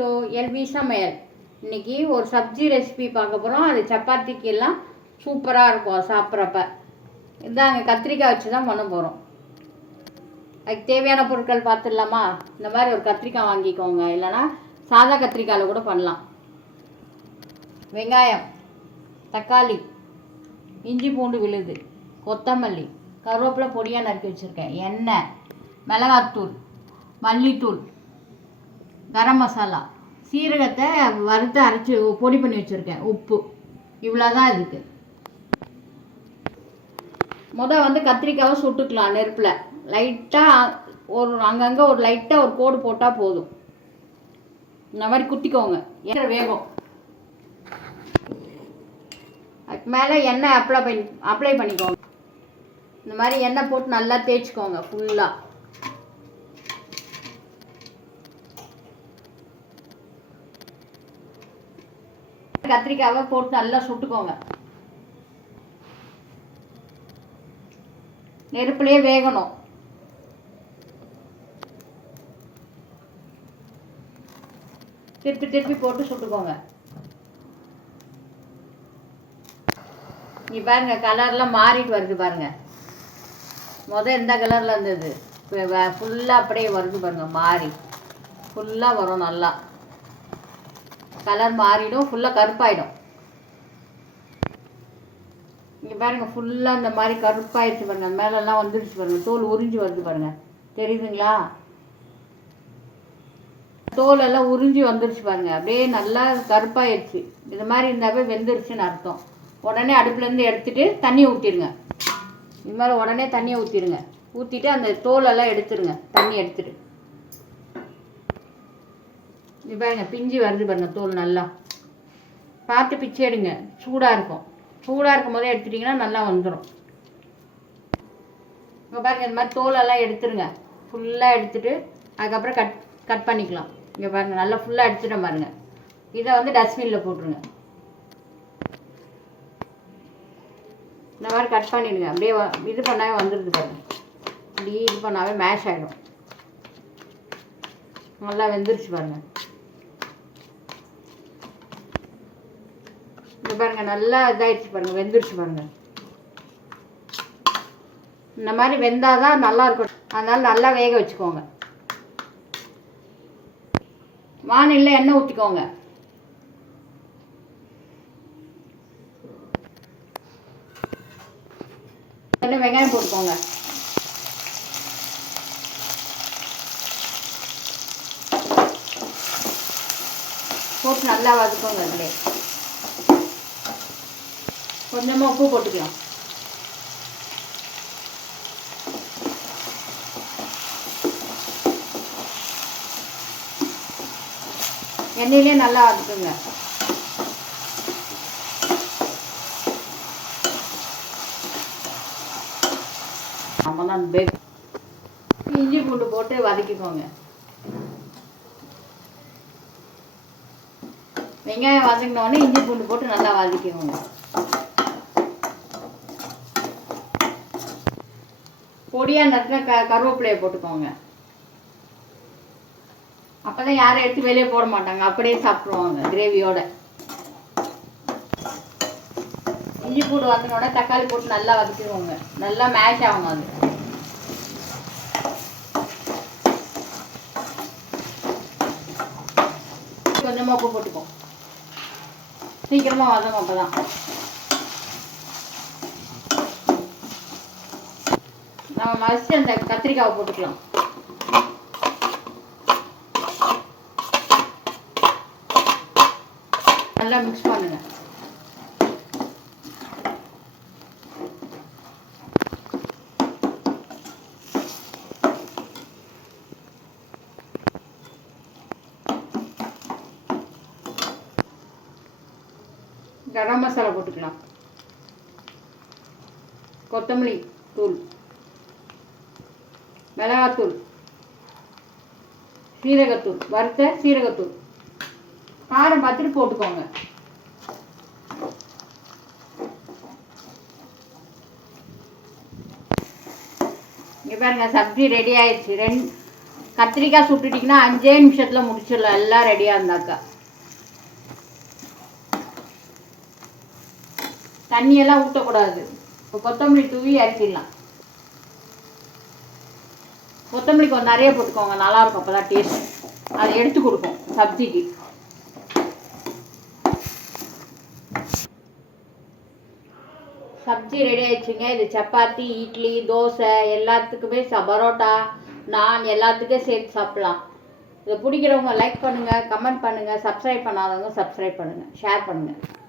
To LV சமையல். இன்னைக்கு ஒரு சப்ஜி ரெசிபி பார்க்க போகிறோம் அது சப்பாத்திக்கு எல்லாம் சூப்பராக இருக்கும் சாப்பிட்றப்ப. இதாங்க கத்திரிக்காய் வச்சு தான் பண்ண போகிறோம் அதுக்கு தேவையான பொருட்கள் பார்த்துடலாமா? இந்த மாதிரி ஒரு கத்திரிக்காய் வாங்கிக்கோங்க. இல்லைன்னா சாதா கத்திரிக்காயில் கூட பண்ணலாம். வெங்காயம் தக்காளி இஞ்சி பூண்டு விழுது கொத்தமல்லி கருவேப்பிலை பொடியாக நறுக்கி வச்சுருக்கேன் எண்ணெய் மிளகாத்தூள் மல்லித்தூள் கரம் மசாலா. சீரகத்தை வறுத்து அரைச்சி பொடி பண்ணி வச்சுருக்கேன். உப்பு. இவ்வளோ தான் இதுக்கு. முத வந்து கத்திரிக்காவை சுட்டுக்கலாம் நெருப்பில். லைட்டாக ஒரு அங்கங்கே ஒரு லைட்டாக ஒரு கோடு போட்டால் போதும். இந்த மாதிரி குத்திக்கோங்க. ஏற வேகம். அதுக்கு மேலே எண்ணெய் அப்ளை பண்ணி அப்ளை பண்ணிக்கோங்க. இந்த மாதிரி எண்ணெய் போட்டு நல்லா தேய்ச்சிக்கோங்க ஃபுல்லாக கத்திரிக்காவை போட்டு நல்லா சுட்டுக்கோங்க. நெருப்புலேயே வேகணும். திருப்பி திருப்பி போட்டு சுட்டுக்கோங்க. நீ பாருங்க கலர்லாம் மாறிட்டு வருது பாருங்க. முதல் எந்த கலரில் இருந்தது? ஃபுல்லாக அப்படியே வருது பாருங்க மாறி. ஃபுல்லாக வரும் நல்லா. கலர் மாறிடும் ஃபுல்லாக கருப்பாயிடும். இங்கே பாருங்க ஃபுல்லாக இந்த மாதிரி கருப்பாயிடுச்சு பாருங்க. மேலெல்லாம் வந்துடுச்சு பாருங்க. தோல் உறிஞ்சி வருது பாருங்க. தெரியுதுங்களா? தோல் எல்லாம் உறிஞ்சி வந்துருச்சு பாருங்க. அப்படியே நல்லா கருப்பாயிடுச்சு. இது மாதிரி இருந்தாவே வெந்துருச்சுன்னு அர்த்தம். உடனே அடுப்புலேருந்து எடுத்துகிட்டு தண்ணி ஊற்றிடுங்க இது மாதிரி உடனே தண்ணியை ஊற்றிடுங்க ஊற்றிட்டு அந்த தோலெல்லாம் எடுத்துருங்க. தண்ணி எடுத்துட்டு. பாருங்க பிஞ்சு வருது பாருங்க தோல் நல்லா. பார்த்து பிச்சை எடுங்க. சூடாக இருக்கும். சூடாக இருக்கும் போதே எடுத்துட்டிங்கன்னா நல்லா வந்துடும் இங்கே பாருங்க இந்த மாதிரி தோலெல்லாம் எடுத்துருங்க. ஃபுல்லாக எடுத்துட்டு அதுக்கப்புறம் கட் கட் பண்ணிக்கலாம். இங்கே பாருங்க நல்லா ஃபுல்லாக எடுத்துகிட்ட பாருங்க. இதை வந்து டஸ்ட்பினில் போட்டுருங்க. இந்த மாதிரி கட் பண்ணிடுங்க. அப்படியே இது பண்ணாவே வந்துடுது பாருங்க. இப்படி இது பண்ணாவே மேஷ் ஆகிடும் நல்லா வெந்துருச்சு பாருங்கள் இங்க பாருங்க நல்லா இதாயிடுச்சு பாருங்க வெந்துடுச்சு பாருங்க. இந்த மாதிரி வெந்தாதான் நல்லா இருக்கும் அதனால நல்லா வேக வச்சுக்கோங்க. வானிலை எண்ணெய் ஊற்றிக்கோங்க அதில் வெங்காயம் போட்டுக்கோங்க. போட்டு நல்லா வதக்கோங்க அதிலே கொஞ்சமாக உப்பு போட்டுக்கலாம். எண்ணெயிலே நல்லா வதக்குங்க. அப்பதான் பேக் இஞ்சி பூண்டு போட்டு வதக்கிக்கோங்க. வெங்காயம் வதங்கின உடனே இஞ்சி பூண்டு போட்டு நல்லா வதக்கிக்கோங்க. பொடியா நட்டின க கருவேப்பிலையை போட்டுக்கோங்க. அப்பதான் யாரும் எடுத்து வெளியே போட மாட்டாங்க. அப்படியே சாப்பிடுவாங்க கிரேவியோட இஞ்சி பூடு வதனோட தக்காளி போட்டு நல்லா வதக்கிடுவோங்க. நல்லா மேஷ் ஆகும் அது. கொஞ்சமாக உப்பு போட்டுப்போம் சீக்கிரமாக வதங்கும் அப்பதான். நம்ம மசிச்சு அந்த கத்திரிக்காவை போட்டுக்கலாம். நல்லா மிக்ஸ் பண்ணுங்க. கரம் மசாலா போட்டுக்கலாம். கொத்தமல்லி தூள். மிளகாத்தூள் சீரகத்தூள் வறுத்த சீரகத்தூள். காரம் பார்த்துட்டு போட்டுக்கோங்க. இங்கே பாருங்க சப்ஜி ரெடி ஆயிடுச்சு. ரெண்டு கத்திரிக்காய் சுட்டுட்டிங்கன்னா அஞ்சே நிமிஷத்தில் முடிச்சிடலாம். எல்லாம் ரெடியாக இருந்தாக்கா. தண்ணியெல்லாம் ஊற்றக்கூடாது இப்போ கொத்தமல்லி தூவி இறக்கிடலாம் கொத்தமல்லி கொஞ்சம் நிறைய போட்டுக்கோங்க நல்லாயிருக்கும். அப்போ தான் டேஸ்ட் அதை எடுத்து கொடுக்கும் சப்ஜிக்கு. சப்ஜி ரெடி ஆயிடுச்சுங்க. இது சப்பாத்தி இட்லி தோசை எல்லாத்துக்குமே ச பரோட்டா நான் எல்லாத்துக்கும் சேர்த்து சாப்பிட்லாம். இதை பிடிக்கிறவங்க லைக் பண்ணுங்கள் கமெண்ட் பண்ணுங்கள் சப்ஸ்கிரைப் பண்ணாதவங்க சப்ஸ்கிரைப் பண்ணுங்கள் ஷேர் பண்ணுங்கள்